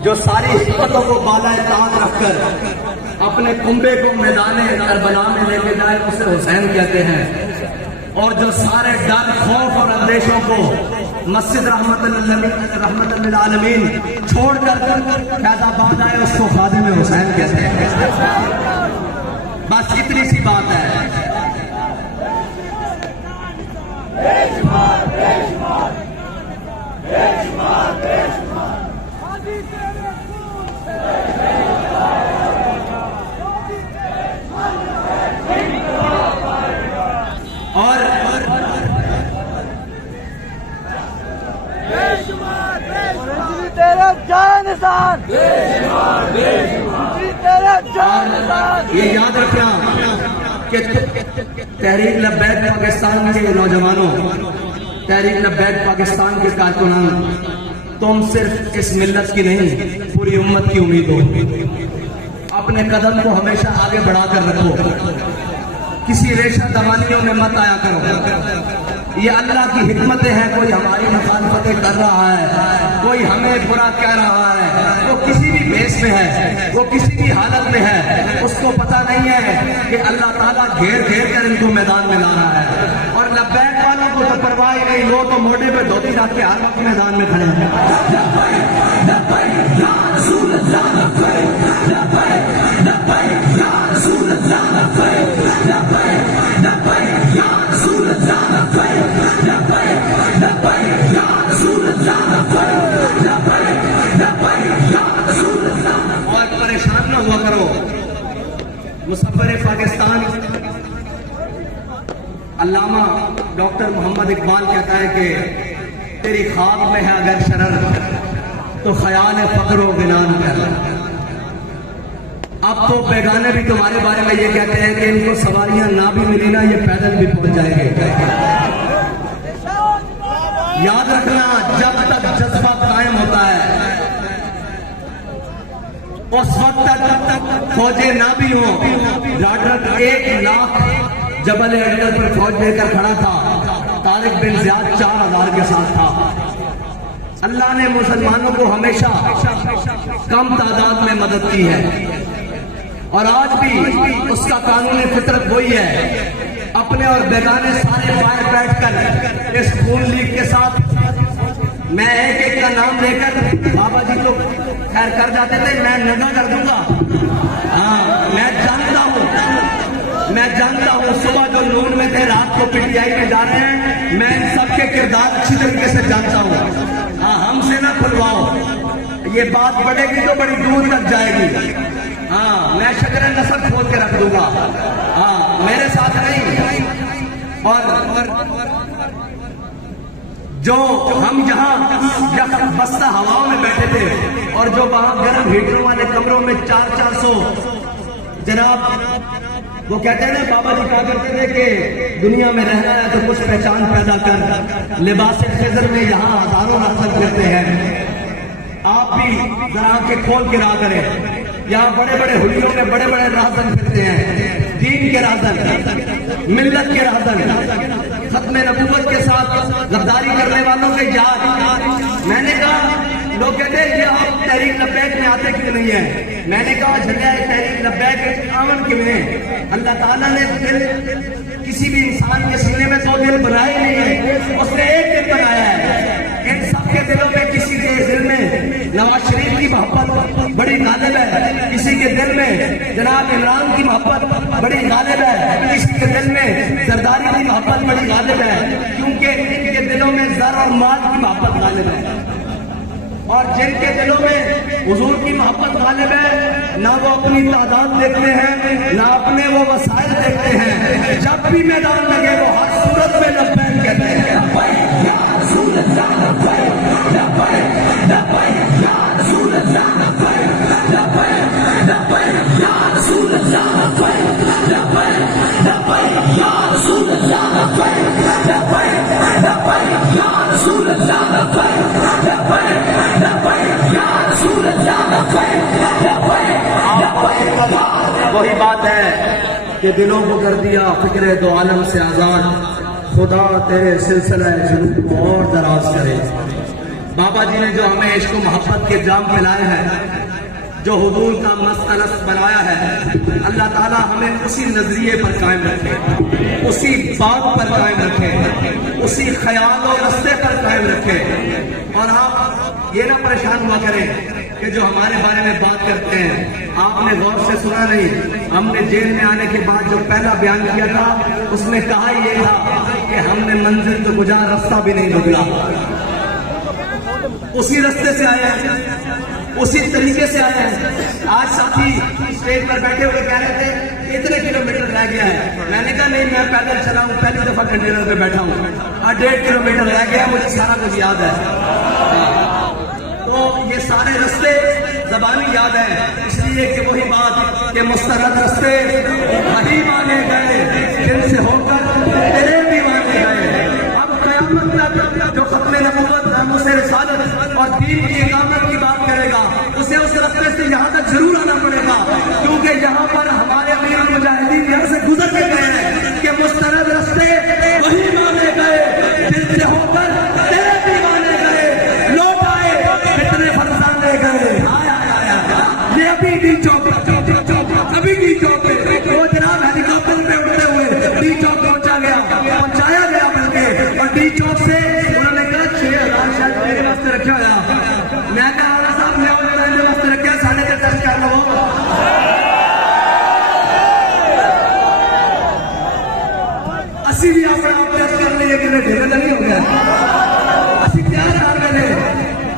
जो सारी हिम्मतों को बाला ताक रखकर अपने कुंबे को मैदान करबला में लेके जाए, उसे हुसैन कहते हैं। और जो सारे डर, खौफ और अंदेशों को मस्जिद रहमतुल लिल आलमीन छोड़कर फैजाबाद आए, उसको खादिम हुसैन कहते हैं। बस इतनी सी बात है। बेशुमार बेशुमार बेशुमार निशान, तेरे जान निशान। ये याद रखना कि तहरीक लब्बैक पाकिस्तान के नौजवानों, तहरीक लब्बैक पाकिस्तान के कारकुनान, तुम सिर्फ इस मिल्लत की नहीं पूरी उम्मत की उम्मीद हो। अपने कदम को हमेशा आगे बढ़ाकर रखो, किसी रेशा दवानियों में मत आया करो। ये अल्लाह की हिकमतें हैं। कोई हमारी मुखालफतें कर रहा है, कोई हमें बुरा कह रहा है, वो किसी भी भेष में है, वो किसी भी हालत में है, उसको पता नहीं है कि अल्लाह ताला घेर घेर कर इनको मैदान में ला रहा है। और लब्बैक वालों को तो परवाह ही नहीं, लोग तो मोटे पे धोती रख के हर वक्त मैदान में खड़े हैं। और परेशान न हुआ करो। मुसव्विर पाकिस्तान अल्लामा डॉक्टर मोहम्मद इकबाल कहता है कि तेरी ख्वाब में है अगर शरर तो ख्याल फक्र व गिनान कर। अब तो बेगाने भी तुम्हारे बारे में ये कहते हैं कि इनको सवारियां ना भी मिली ना, ये पैदल भी पहुंच जाएंगे। याद रखना, जब तक जज्बा कायम होता है उस वक्त तक फौजें ना भी हो। राडर 1 लाख जबल अकबर पर फौज लेकर खड़ा था, तारिक बिन ज़ियाद 4000 के साथ था। अल्लाह ने मुसलमानों को हमेशा कम तादाद में मदद की है और आज भी उसका कानून फितरत वही है। अपने और बेगाने सारे बाहर बैठकर इस खून लीग के साथ, मैं एक एक का नाम लेकर, बाबा जी तो खैर कर जाते थे, मैं नगा कर दूंगा। हाँ, मैं जानता हूँ सुबह जो नून में थे, रात को पीटीआई में जा रहे हैं, मैं इन सबके किरदार अच्छी तरीके से जानता हूँ। हाँ, हमसे ना खुलवाओ, ये बात बढ़ेगी तो बड़ी दूर तक जाएगी। हाँ, मैं शजर नस्ल खोल के रख दूंगा। हाँ, मेरे साथ नहीं। और जो हम जहाँ बस्ता हवाओं में बैठे थे और जो वहां गर्म हीटरों वाले कमरों में 400 जनाब, वो कहते हैं ना, बाबा जी कहा करते थे कि दुनिया में रहना है तो कुछ पहचान पैदा कर। लिबास खिज़र में यहाँ हजारों नस्ल फिरते हैं। आप भी जरा आंखें खोल के रहा करें। यहाँ बड़े बड़े हुलियों में बड़े बड़े राजन फिरते हैं, दीन के राजन, मिल्लत के राजन, खत्मे नबूवत के साथ गद्दारी करने वालों के याद। मैंने कहा, लोग कहते हैं ये आप तहरीक लब्बैक में आते क्यों नहीं है? मैंने कहा, झंडा तहरीक लब्बैक आमन क्यों है? अल्लाह ताला ने दिल किसी भी इंसान के सीने में 2 दिल बनाए नहीं है, उसने एक दिल बनाया है। इन सबके दिलों में किसी के दिल में नवाज शरीफ की मोहब्बत बड़ी गालिब है, किसी के दिल में जनाब इमरान की मोहब्बत बड़ी गालिब है, किसी के दिल में जरदारी की मोहब्बत बड़ी गालिब है, क्योंकि इनके दिलों में ज़र और माल की मोहब्बत गालिब है। और जिनके दिलों में हुजूर की मोहब्बत गालिब है, ना वो अपनी तादाद देखते हैं, ना अपने वो वसाइल देखते हैं। जब भी मैदान लगे वो हर सूरत में लब्बैक कहते हैं। वही बात है कि दिलों को कर दिया फिक्रे दो आलम से आजाद, खुदा तेरे सिलसिला जुनून को और दराज करे। बाबा जी ने जो हमें इश्क मोहब्बत के जाम पिलाए हैं, जो हुजूर का मस्तनस बनाया है, अल्लाह ताला हमें उसी नजरिए पर कायम रखे, उसी बात पर कायम रखे, उसी ख्याल और रस्ते पर कायम रखे। और आप ये ना परेशान हुआ करें कि जो हमारे बारे में बात करते हैं, आपने गौर से सुना नहीं, हमने जेल में आने के बाद जो पहला बयान किया था उसमें कहा ये था कि हमने मंजिल तो गुजार रास्ता भी नहीं बदला। उसी रास्ते से आए हैं, उसी तरीके से आए हैं। आज साथी स्टेज पर बैठे हुए कह रहे थे इतने किलोमीटर रह गया है, मैंने कहा नहीं, मैं पैदल चला हूं, पहली दफा कंटेनर पे बैठा हूं, 1.5 किलोमीटर रह गया, मुझे सारा कुछ याद है। तो ये सारे रास्ते ज़बानी याद है, इसलिए कि वही बात कि मुस्तरद रास्ते वही माने गए जिनसे होकर तेरे भी माने गए। अब क़यामत तक जो खत्म नबूवत, नामूस रिसालत और दीन की इकामत की बात करेगा, उसे उस रास्ते से यहाँ तक जरूर आना पड़ेगा, क्योंकि यहाँ पर हमारे अमीर मुजाहिदीन यहाँ से गुजर के गए हैं कि मुस्तरद रास्ते वही माने गए जिनसे होकर तेरे भी माने गए। लौट आए कितने फरसाने गए। ये अभी डी चौक, अभी डी चौक पे वो जनाब हेलीकॉप्टर पे उड़ते हुए डी चौक पहुंचाया गया बल्कि, और डी चौक से उन्होंने कहा 6,000 शायद मेरे वास्ते रखा गया। मैं कहा आला साहब मैं मेरे वास्ते रखा 3.5 कर लो। असी भी अपना टेस्ट कर लिए कि ढेर नहीं हो गया। असी क्या कर गए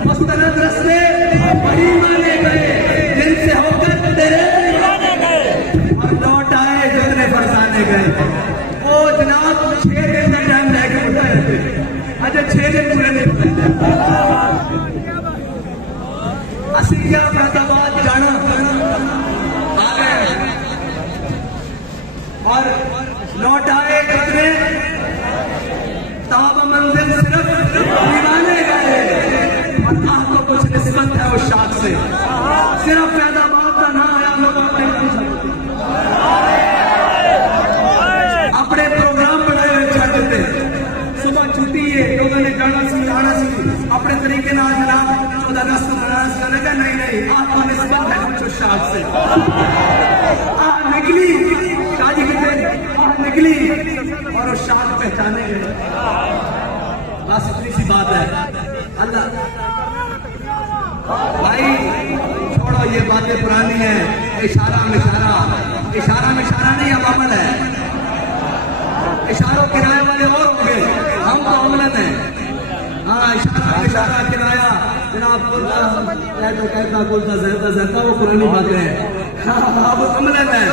मुस्तरद रस्ते वही माने गए जिनसे होकर तेरे और लौट आए जितने फरसाने गए। वो जनाब 6 दिन का टाइम लेके उठा रहते, अच्छा 6 दिन पूरे नहीं उठे। असी क्या फैसलाबाद जाना आ गए और लौट आए कितने ताब मंजिल सिर्फ दीवाने गए। अल्लाह को कुछ निस्बत है उस शाख से, सिर्फ फैसलाबाद का ना आया लोगों ने अपने प्रोग्राम बनाए हुए छड़ देते। सुबह छुट्टी है तो उन्होंने जाना सी आना सी अपने तरीके ना जनाब 14 अगस्त को मनाना करने का नहीं आपका निस्बत है कुछ उस शाख से। निकली शादी के दिन निकली और उस शाख पहचाने गए। बस इतनी सी बात है। अल्लाह भाई छोड़ो ये बातें पुरानी है। इशारा मिशारा, इशारा मिशारा नहीं अब अमल है। इशारों किराए वाले और होंगे, हम तो अमलन है। हाँ इशारा किराया जनाब कहता बोलता जहता वो पुरानी बातें हैं। अब अमलन है।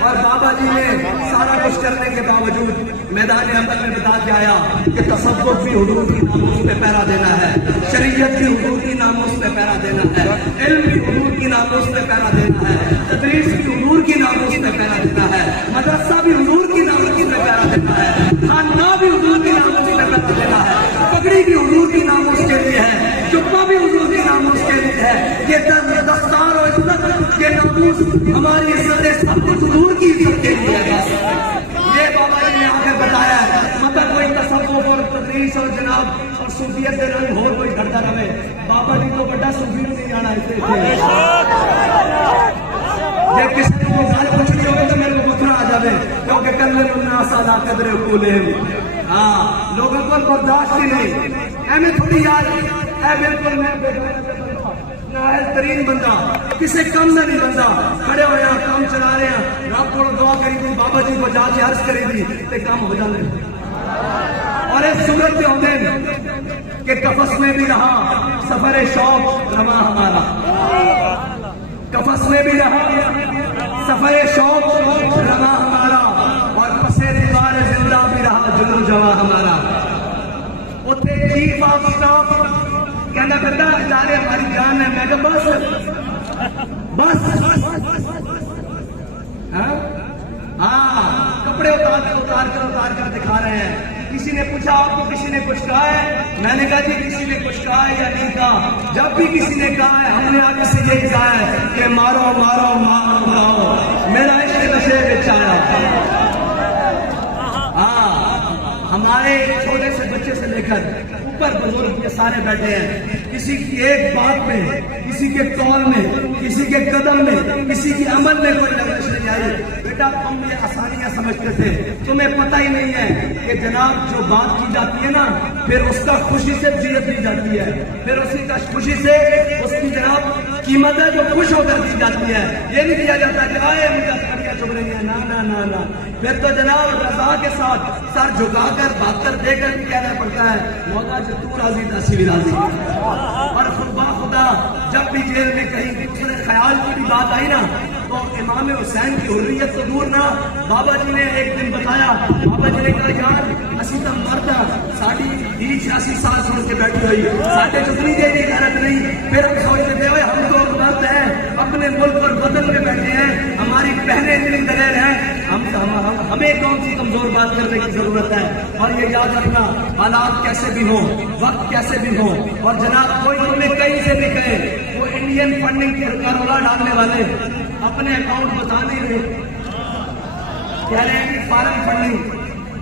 और बाबा जी ने सारा कुछ करने के बावजूद मैदान अमल में बता के आया कि तसव्वुफ भी हुजूर की नामूस पे पहरा देना है, शरीयत भी हुजूर की नामूस पे पहरा देना है, इल्म भी हुजूर की नामूस पे पहरा देना है, तदरीस भी हुजूर की नामूस पे पहरा देना है, मदरसा भी हुजूर की नामूस पे पहरा देना है, खाना भी हुजूर की नामूस पे पहरा देना है, पगड़ी भी हुजूर की नामूस के लिए है, जुब्बा भी हुजूर की नामूस के लिए है। ये दस्तार और इज्जत ये नामूस हमारी इज्जत सब कुछ हुजूर की इज्जत के लिए है। ये बाबा जी ने आकर बताया मतलब कोई तसव्वुफ और तदरीस और जनाब और सूफियत के रंग और कोई करता रहे। बाबा जी तो बड़ा सूफी नहीं आना इसे जब किसी को गाल कुछ नहीं होगा तो मेरे को बखरा आ जाए क्योंकि कल कदरे कूले। हाँ लोगों को बर्दाश्त ही नहीं एमें थोड़ी यार है बिल्कुल नायल तरीन बंदा किसी कम ना नहीं बंदा खड़े हुए हैं काम चला रहे हैं रब को दुआ करी थी बाबा जी को जाके अर्ज करी थी ते काम हो जाते और इस सूरत में होते कि कफस में भी रहा सफर शौक रवा हमारा, कफस में भी रहा सफर शौक रवा हमारा और पसे दीवार जिंदा भी रहा जुनू जवा हमारा। उत्ते चीफ ऑफ स्टाफ कहना करता इदारे हमारी जान है। मैं कहा बस हाँ कपड़े उतार कर दिखा रहे हैं। किसी ने पूछा आपको किसी ने कुछ कहा है? मैंने कहा जी किसी ने कुछ कहा है या नहीं कहा। जब भी किसी ने कहा है हमने आगे से यही कहा है कि मारो मारो मारो मारो मेरा इश्क नशे में आया। हाँ हमारे छोटे से बच्चे से लेकर ऊपर बुजुर्ग ये सारे बैठे हैं। किसी की एक बात में, किसी के कौल में, किसी के कदम में, किसी की अमल में कोई लग्न नहीं आई। बेटा तुम ये आसानियां समझते थे, तुम्हें पता ही नहीं है कि जनाब जो बात की जाती है ना फिर उसका खुशी से जियत दी जाती है, फिर उसी का खुशी से उसकी जनाब कीमत है जो खुश होकर दी जाती है। ये नहीं दिया जाता कि आए मुझे चुभ रही है, ना ना ना ना। फिर तो जनाब रजा के साथ सर झुकाकर बहत्तर देकर भी कहना पड़ता है मौला जो तू राजी दसी भी राजी। और खुदा जब भी जेल में कहीं दूसरे ख्याल की भी बात आई ना तो इमाम हुसैन की हुर्रियत तो दूर ना, बाबा जी ने एक दिन बताया, बाबा जी ने कहा यार असी तो मरदा साड़ी 86 साल सुन के बैठी हुई, साढ़े चुकनी दे दी गैरत नहीं। फिर हम सोचते थे भाई हम तो मर्द हैं, अपने मुल्क और वतन में बैठे हैं, हमारी बहनें इतनी दलेर हैं, हमें कौन सी कमजोर बात करने की जरूरत है। और ये याद रखना, हालात कैसे भी हो, वक्त कैसे भी हो, और जनाब कोई तुम्हें कहीं से भी कहे, वो इंडियन फंडिंग का रोला डालने वाले अपने अकाउंट बता नहीं रहे, कह रहे हैं कि फॉरेन फंडिंग।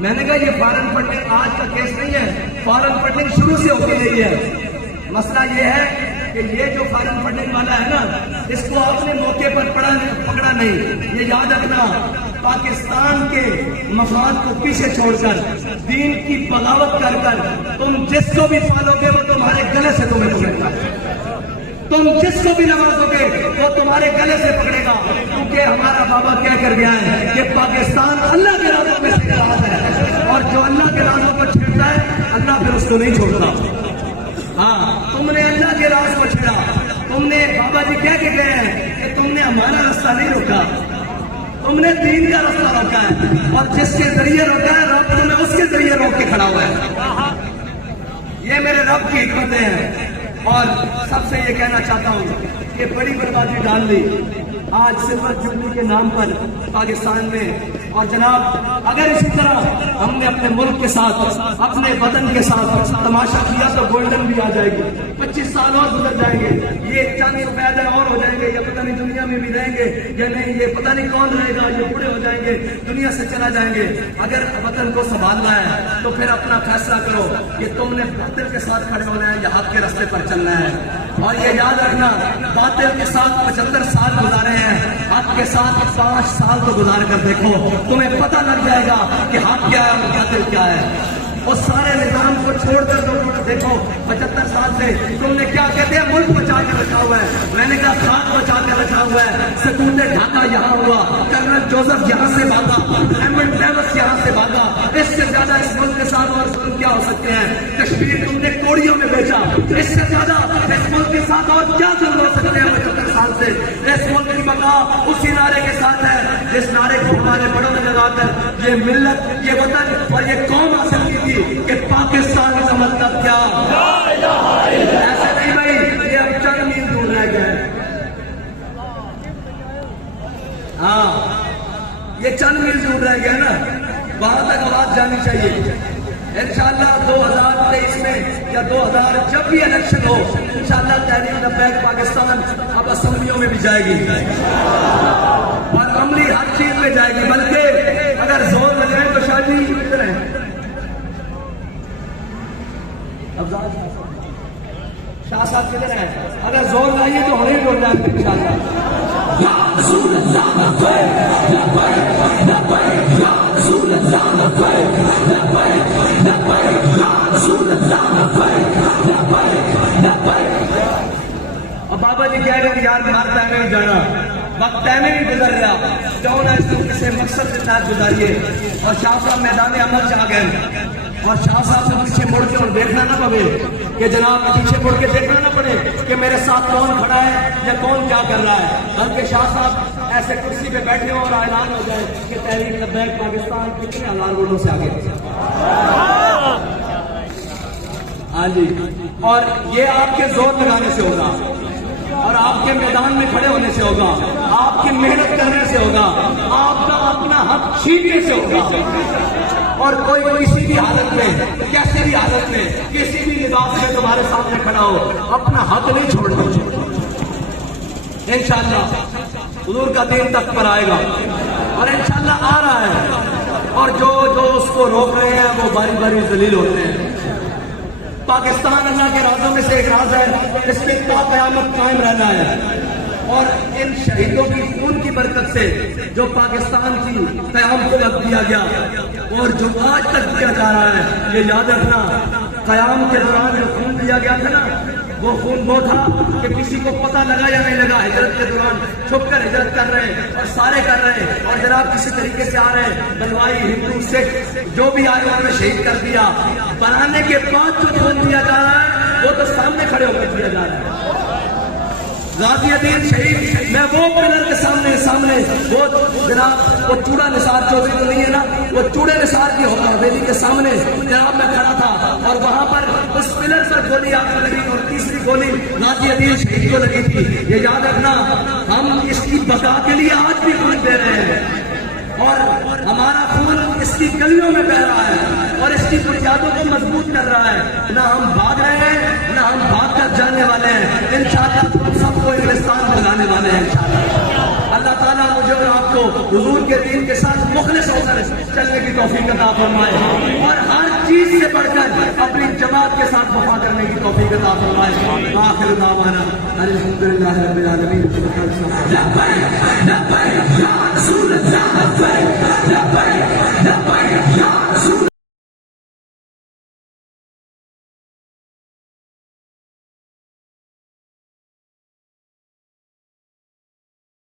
मैंने कहा ये फॉरेन फंडिंग आज का केस नहीं है, फॉरेन फंडिंग शुरू से होती रही है। मसला ये है कि ये जो फॉरेन फंडिंग वाला है ना, इसको आपने मौके पर पकड़ा नहीं। ये याद रखना, पाकिस्तान के मफाद को पीछे छोड़कर दीन की बगावत कर कर तुम जिसको भी पालोगे वो तुम्हारे गले से तुम्हें पकड़ेगा, तुम जिसको भी नवाजोगे वो तुम्हारे गले से पकड़ेगा। क्योंकि हमारा बाबा क्या कर गया है कि पाकिस्तान अल्लाह के राज़ों में से राज है, और जो अल्लाह के राज़ों को छेड़ता है अल्लाह फिर उसको नहीं छोड़ता। हाँ, तुमने अल्लाह के राज को छेड़ा, तुमने बाबा जी क्या कहते हैं कि तुमने हमारा रास्ता नहीं रोका, तुमने दीन का रास्ता रोका है, और जिसके जरिए रोका है रब तुम्हें उसके जरिए रोक के खड़ा हुआ है। ये मेरे रब की हिकमतें हैं। और सबसे ये कहना चाहता हूँ कि बड़ी बर्बादी डाल दी आज सिल्वर जुबली के नाम पर पाकिस्तान में। और जनाब अगर इसी तरह हमने अपने मुल्क के साथ, अपने वतन के साथ तमाशा किया तो गोल्डन भी आ जाएगी, 25 साल और गुजर जाएंगे, ये चंद पैदा और हो जाएंगे, या पता नहीं दुनिया में भी रहेंगे या नहीं, ये पता नहीं कौन रहेगा, ये बूढ़े हो जाएंगे, दुनिया से चला जाएंगे। अगर वतन को संभालना है तो फिर अपना फैसला करो कि तुमने बातिल के साथ खड़े होना है या हक के रास्ते पर चलना है। और ये याद रखना, बातिल के साथ 75 साल गुजारे हैं, हक के साथ 5 साल तो गुजार कर देखो, तुम्हें पता लग जाएगा कि हक क्या है और बातिल क्या है। उस सारे निजाम को छोड़कर देखो 75 साल से तुमने क्या कहते हैं मुल्क बचा के रखा हुआ है। मैंने कहा खाद बचा के रखा हुआ है। सकूत ढाका यहाँ हुआ, कर्नल जोसेफ यहाँ से भागा, एमन डेविस यहाँ से भागा, इससे ज्यादा इस मुल्क के साथ और जुल्म क्या हो सकते हैं। कश्मीर तुमने कोड़ियों में बेचा, इससे ज्यादा इस मुल्क के साथ और क्या जुल्म हो सकते हैं। 75 साल से इस मुल्क की बका उसी नारे के साथ है जिस नारे को हमारे बड़ों ने लगाकर ये मिल्लत, ये वतन और ये कौम हासिल की थी कि पाकिस्तान का मतलब क्या। ऐसे नहीं भाई, ये अब चंद मील दूर रह गए। हाँ, ये चंद मील दूर रह गया ना, वहां तक आवाज जानी चाहिए। इंशाअल्लाह 2023 में या 2000 जब भी इलेक्शन हो, इंशाअल्लाह तहरीक लब्बैक पाकिस्तान अब असेंबलियों में भी जाएगी और अमली हर चीज में जाएगी। बल्कि अगर जोर लगाए तो शादी किधर है, शाह साहब किधर है, अगर जोर लाइए तो हमें बोल जाएंगे इंशाअल्लाह। अब बाबा जी कह रहे हैं यार बाहर तय में जाना, वक्त तय में भी गुजर रहा, जाओ ना इसको किसी मकसद के साथ गुजारिए। और शाह साहब मैदान अमल से आ गए, और शाह साहब से पीछे मुड़ के और देखना ना पड़े कि जनाब पीछे मुड़ के देखना ना पड़े कि मेरे साथ कौन खड़ा है या कौन क्या कर रहा है। बल्कि शाह साहब ऐसे कुर्सी पे बैठे हो और ऐलान हो जाए कि तहरीक लब्बैक पाकिस्तान कितने हजार वोटों से आगे। हाँ जी, और ये आपके जोर लगाने से होगा, और आपके मैदान में खड़े होने से होगा, आपकी मेहनत करने से होगा, आपका अपना हक छीनने से होगा। और कोई किसी भी हालत में, कैसे भी हालत में, किसी भी लिबास में तुम्हारे सामने खड़ा हो, अपना हक नहीं छोड़ना। इंशाअल्लाह हुजूर का दिन तक पर आएगा और इंशाअल्लाह आ रहा है। और जो जो उसको रोक रहे हैं वो बारी बारी जलील होते हैं। पाकिस्तान अल्लाह के राज़ों में से एक राज है, इसमें क़यामत कायम रहना है। और इन शहीदों की खून की बरकत से जो पाकिस्तान की क़याम को वक्त दिया गया और जो आज तक दिया जा रहा है, ये याद रखना, क़याम के दौरान जो खून दिया गया था ना, वो खून वो था कि किसी को पता लगा या नहीं लगा, हिजरत के दौरान छुपकर हिजरत कर रहे हैं और सारे कर रहे हैं, और जनाब किसी तरीके से आ रहे हैं, बलवाई हिंदू सिख जो भी आए उन्होंने शहीद कर दिया। बनाने के बाद जो खून दिया जा रहा है वो तो सामने खड़े होकर दिया जा रहा है। गाजियादीन शहीद, मैं वो पिलर के सामने वो जनाब वो चूड़ा निसार चौधरी तो नहीं है ना, वो चूड़े निसार की हवेली के सामने जनाब मैं खड़ा था और वहां पर उस पिलर पर गोली आकर लगी और तीसरी गोली गाजियादीन शहीद को लगी थी। ये याद रखना, हम इसकी बका के लिए आज भी खून दे रहे हैं और हमारा खून इसकी गलियों में बह रहा है और इसकी बुनियादों को मजबूत कर रहा है। ना हम भाग रहे हैं, ना हम भाग कर जाने वाले हैं। इंशाअल्लाह हम सबको इंग्लिस्तान भगाने वाले हैं इंशाअल्लाह। अल्लाह ताला मुझे और आपको हुजूर के दीन के साथ मुखलिस होकर चलने की तौफीक अता फरमाए और हर चीज से बढ़कर अपनी जमात के साथ वफा करने की तौफीक अता फरमाए। आखिर दावाना अल्हम्दुलिल्लाह रब्बिल आलमीन।